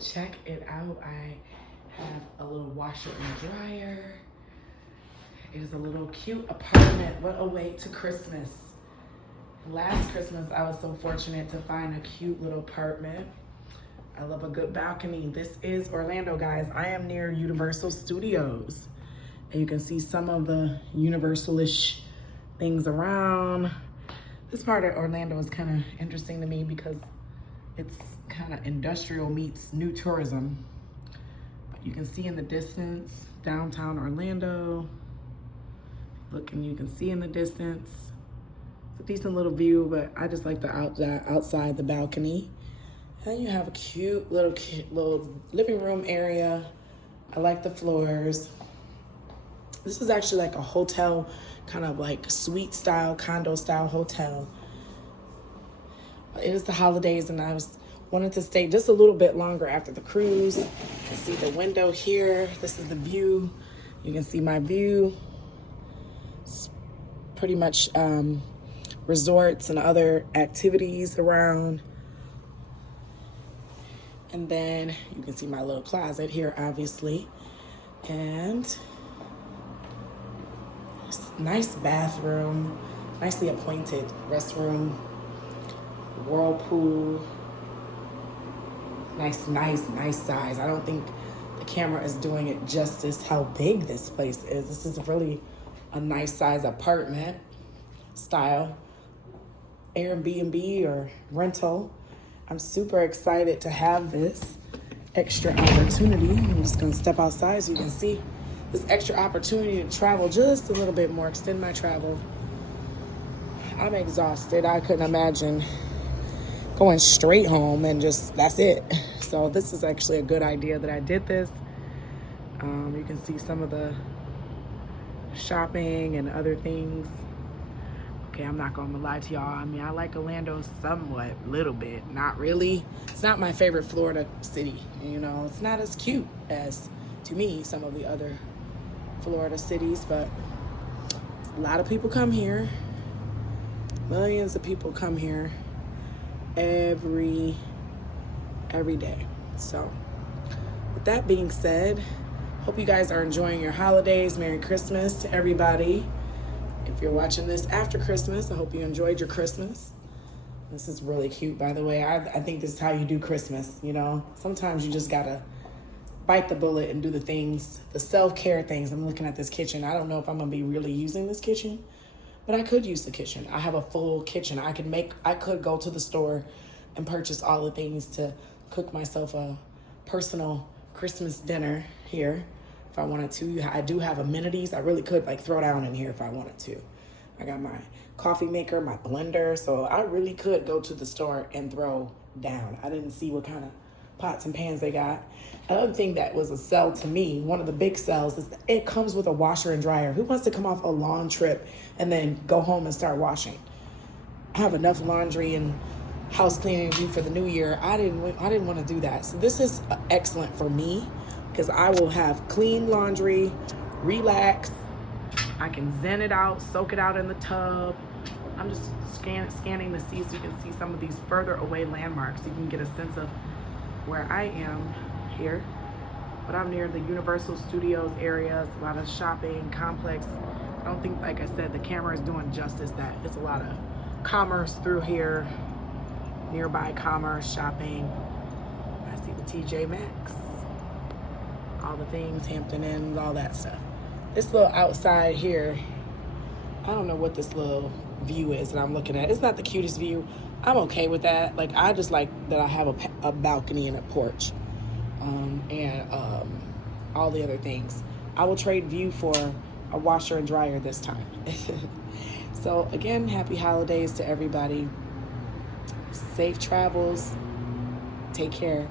check it out. I have a little washer and dryer. It is a little cute apartment. What a way to Christmas. Last Christmas, I was so fortunate to find a cute little apartment. I love a good balcony. This is Orlando, guys. I am near Universal Studios. And you can see some of the Universal-ish things around. This part of Orlando is kind of interesting to me because it's kind of industrial meets new tourism. But you can see in the distance, downtown Orlando. Look, and you can see in the distance. It's a decent little view, but I just like the outside the balcony. And you have a cute little living room area. I like the floors. This is actually like a hotel, kind of like suite style, condo style hotel. It is the holidays and I wanted to stay just a little bit longer after the cruise. You can see the window here. This is the view. You can see my view. It's pretty much resorts and other activities around. And then you can see my little closet here, obviously. And nice bathroom, nicely appointed restroom, whirlpool. Nice size. I don't think the camera is doing it justice how big this place is. This is really a nice size apartment style, Airbnb or rental. I'm super excited to have this extra opportunity. I'm just gonna step outside so you can see this extra opportunity to travel just a little bit more, extend my travel. I'm exhausted. I couldn't imagine going straight home and just, that's it. So this is actually a good idea that I did this. You can see some of the shopping and other things. Okay, I'm not gonna lie to y'all. I mean, I like Orlando somewhat, little bit, not really. It's not my favorite Florida city. You know, it's not as cute as, to me, some of the other Florida cities, but a lot of people come here. Millions of people come here every day. So with that being said, hope you guys are enjoying your holidays. Merry Christmas to everybody. If you're watching this after Christmas, I hope you enjoyed your Christmas. This is really cute, by the way. I think this is how you do Christmas, you know? Sometimes you just gotta bite the bullet and do the things, the self-care things. I'm looking at this kitchen. I don't know if I'm gonna be really using this kitchen, but I could use the kitchen. I have a full kitchen. I could go to the store and purchase all the things to cook myself a personal Christmas dinner here if I wanted to. I do have amenities. I really could like throw down in here if I wanted to. I got my coffee maker, my blender, so I really could go to the store and throw down. I didn't see what kind of pots and pans they got. Another thing that was a sell to me, one of the big sells, is that it comes with a washer and dryer. Who wants to come off a long trip and then go home and start washing? I have enough laundry and house cleaning to do for the new year. I didn't want to do that. So this is excellent for me because I will have clean laundry, relax. I can zen it out, soak it out in the tub. I'm just scanning to see so you can see some of these further away landmarks. So you can get a sense of where I am here. But I'm near the Universal Studios area. It's a lot of shopping, complex. I don't think, like I said, the camera is doing justice that it's a lot of commerce through here. Nearby commerce, shopping. I see the TJ Maxx. All the things, Hampton Inns, all that stuff. This little outside here, I don't know what this little view is that I'm looking at. It's not the cutest view. I'm okay with that. Like, I just like that I have a balcony and a porch and all the other things. I will trade view for a washer and dryer this time. So again, happy holidays to everybody. Safe travels. Take care.